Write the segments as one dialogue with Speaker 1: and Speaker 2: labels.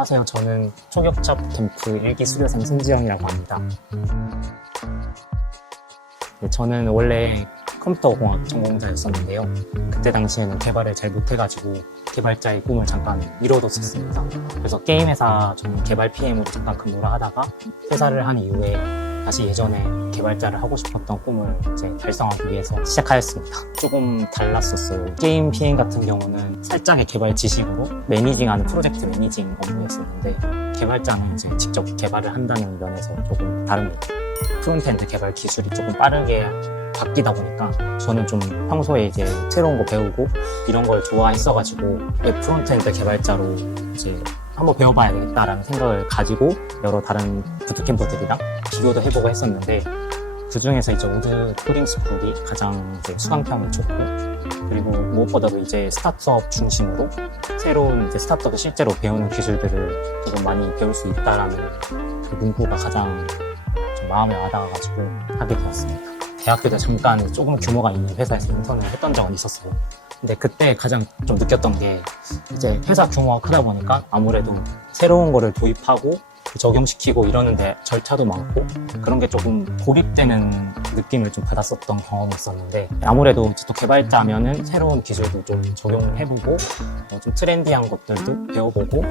Speaker 1: 안녕하세요. 저는 초격첩 캠프 일기 수료생 승지영이라고 합니다. 네, 저는 원래 컴퓨터공학 전공자였었는데요. 그때 당시에는 개발을 잘 못해가지고 개발자의 꿈을 잠깐 이뤄뒀었습니다. 그래서 게임 회사 좀 개발 PM으로 잠깐 근무를 하다가 퇴사를 한 이후에 다시 예전에 개발자를 하고 싶었던 꿈을 이제 달성하기 위해서 시작하였습니다. 조금 달랐었어요. 게임 PM 같은 경우는 살짝의 개발 지식으로 매니징하는 프로젝트 매니징 업무였었는데 개발자는 이제 직접 개발을 한다는 면에서 조금 다릅니다. 프론트엔드 개발 기술이 조금 빠르게 바뀌다 보니까 저는 좀 평소에 이제 새로운 거 배우고 이런 걸 좋아했어가지고 웹 프론트엔드 개발자로 이제 한번 배워봐야 되겠다라는 생각을 가지고 여러 다른 부트캠프들이랑 비교도 해보고 했었는데 그 중에서 이제 우드 코딩 스쿨이 가장 이제 수강평이 좋고 그리고 무엇보다도 이제 스타트업 중심으로 새로운 이제 스타트업을 실제로 배우는 기술들을 조금 많이 배울 수 있다라는 그 문구가 가장 좀 마음에 와닿아가지고 하게 되었습니다. 대학교 때 잠깐 조금 규모가 있는 회사에서 인턴을 했던 적은 있었어요. 근데 그때 가장 좀 느꼈던 게 이제 회사 규모가 크다 보니까 아무래도 새로운 거를 도입하고 적용시키고 이러는데 절차도 많고 그런 게 조금 고립되는 느낌을 좀 받았었던 경험이 있었는데 아무래도 또 개발자면은 새로운 기술도 좀 적용을 해보고 어, 좀 트렌디한 것들도 배워보고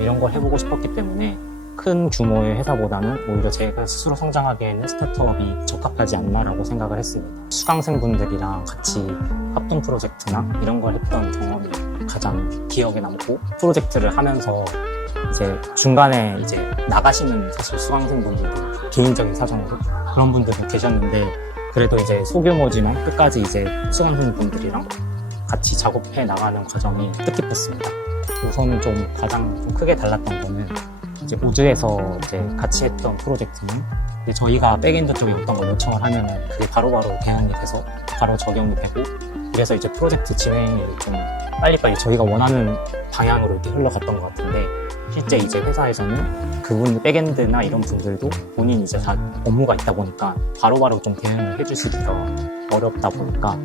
Speaker 1: 이런 걸 해보고 싶었기 때문에 큰 규모의 회사보다는 오히려 제가 스스로 성장하기에는 스타트업이 적합하지 않나라고 생각을 했습니다. 수강생분들이랑 같이 합동 프로젝트나 이런 걸 했던 경험이 가장 기억에 남고 프로젝트를 하면서 이제 중간에 이제 나가시는 사실 수강생분들도 개인적인 사정으로 그런 분들도 계셨는데 그래도 이제 소규모지만 끝까지 이제 수강생분들이랑 같이 작업해 나가는 과정이 뜻깊었습니다. 우선은 좀 가장 좀 크게 달랐던 거는 이제 우즈에서 이제 같이 했던 프로젝트는 이제 저희가 백엔드 쪽에 어떤 걸 요청을 하면은 그게 바로바로 대응이 돼서 바로 적용이 되고 그래서 이제 프로젝트 진행이 좀 빨리빨리 저희가 원하는 방향으로 이렇게 흘러갔던 것 같은데 실제 이제 회사에서는 그분 백엔드나 이런 분들도 본인 이제 다 업무가 있다 보니까 바로바로 좀 대응을 해주시기가 어렵다 보니까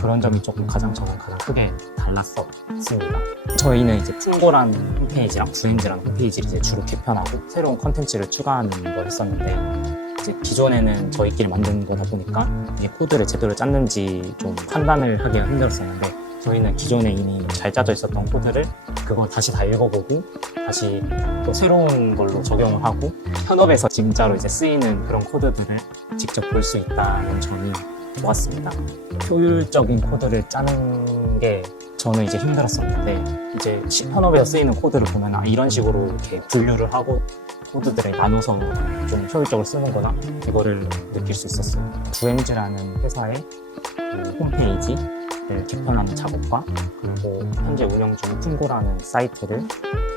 Speaker 1: 그런 점이 조금 가장 저는 가장 크게 달랐었습니다. 저희는 이제 풍고라는 홈페이지랑 브랜드라는 홈페이지를 이제 주로 개편하고 새로운 컨텐츠를 추가하는 걸 했었는데 기존에는 저희끼리 만든 거다 보니까 코드를 제대로 짰는지 좀 판단을 하기가 힘들었었는데 저희는 기존에 이미 잘 짜져 있었던 코드를 그걸 다시 다 읽어보고 다시 또 새로운 걸로 적용을 하고 현업에서 진짜로 이제 쓰이는 그런 코드들을 직접 볼 수 있다는 점이 좋았습니다. 효율적인 코드를 짜는 게 저는 이제 힘들었었는데 이제 시- 현업에서 쓰이는 코드를 보면 아, 이런 식으로 이렇게 분류를 하고 코드들을 나눠서 좀 효율적으로 쓰는구나 이거를 느낄 수 있었어요. 구엔즈라는 회사의 그 홈페이지를 개편하는 작업과 그리고 현재 운영 중인 풍고라는 사이트를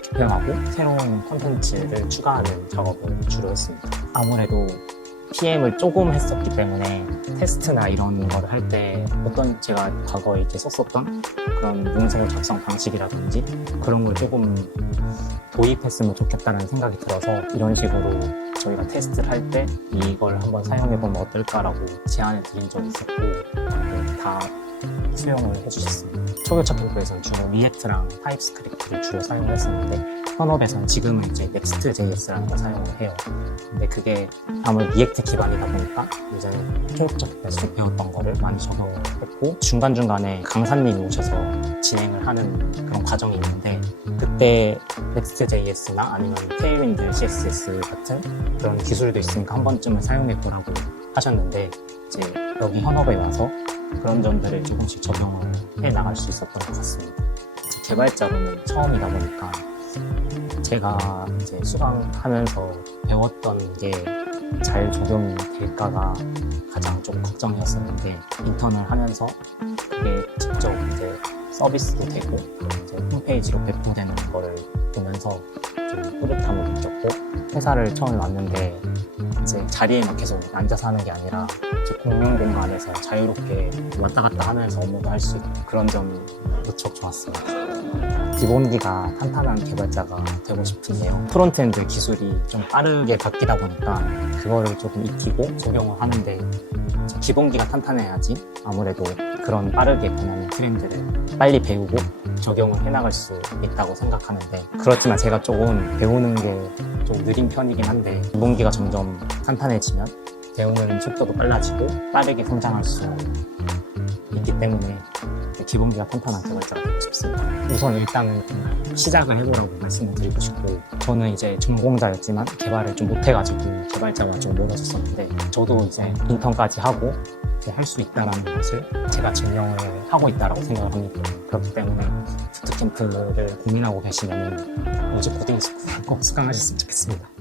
Speaker 1: 개편하고 새로운 콘텐츠를 추가하는 작업을 주로 했습니다. 아무래도 PM을 조금 했었기 때문에 테스트나 이런 거를 할 때 어떤 제가 과거에 이제 썼었던 그런 문서 작성 방식이라든지 그런 걸 조금 도입했으면 좋겠다는 생각이 들어서 이런 식으로 저희가 테스트를 할 때 이걸 한번 사용해보면 어떨까라고 제안을 드린 적이 있었고 네, 다 수용을 해주셨습니다. 초교차 캠프에서는 주로 리액트랑 타입스크립트를 주로 사용을 했었는데 현업에서는 지금은 이제 Next.js라는 걸 사용을 해요. 근데 그게 아무래도 리액트 기반이다 보니까 이제 초급적에서 배웠던 거를 많이 적용을 했고 중간중간에 강사님이 오셔서 진행을 하는 그런 과정이 있는데 그때 Next.js나 아니면 테일윈드 CSS 같은 그런 기술도 있으니까 한 번쯤은 사용해 보라고 하셨는데 이제 여기 현업에 와서 그런 점들을 조금씩 적용을 해 나갈 수 있었던 것 같습니다. 개발자로는 처음이다 보니까 제가 이제 수강하면서 배웠던 게 잘 적용이 될까가 가장 좀 걱정이었었는데 인턴을 하면서 그게 직접 이제 서비스도 되고 이제 홈페이지로 배포되는 거를 보면서 좀 뿌듯함을 느꼈고 회사를 처음에 왔는데 이제 자리에만 계속 앉아서 하는 게 아니라 공용 공간에서 자유롭게 왔다 갔다 하면서 업무도 할 수 있고 그런 점이 무척 좋았습니다. 기본기가 탄탄한 개발자가 되고 싶은데요. 프론트엔드 기술이 좀 빠르게 바뀌다 보니까 그거를 조금 익히고 적용을 하는데 기본기가 탄탄해야지 아무래도 그런 빠르게 변하는 트렌드를 빨리 배우고 적용을 해나갈 수 있다고 생각하는데 그렇지만 제가 조금 배우는 게 좀 느린 편이긴 한데 기본기가 점점 탄탄해지면 배우는 속도도 빨라지고 빠르게 성장할 수 있기 때문에 기본기가 탄탄한 개발자가 되고 싶습니다. 우선 일단은 시작을 해보라고 말씀을 드리고 싶고 저는 이제 전공자였지만 개발을 좀 못해가지고 개발자와 좀 멀어졌었는데 저도 이제 인턴까지 하고 할 수 있다라는 것을 제가 증명을 하고 있다라고 생각을 합니다. 그렇기 때문에 부트캠프를 고민하고 계시면 오직 코딩 스쿨 꼭 수강하셨으면 좋겠습니다.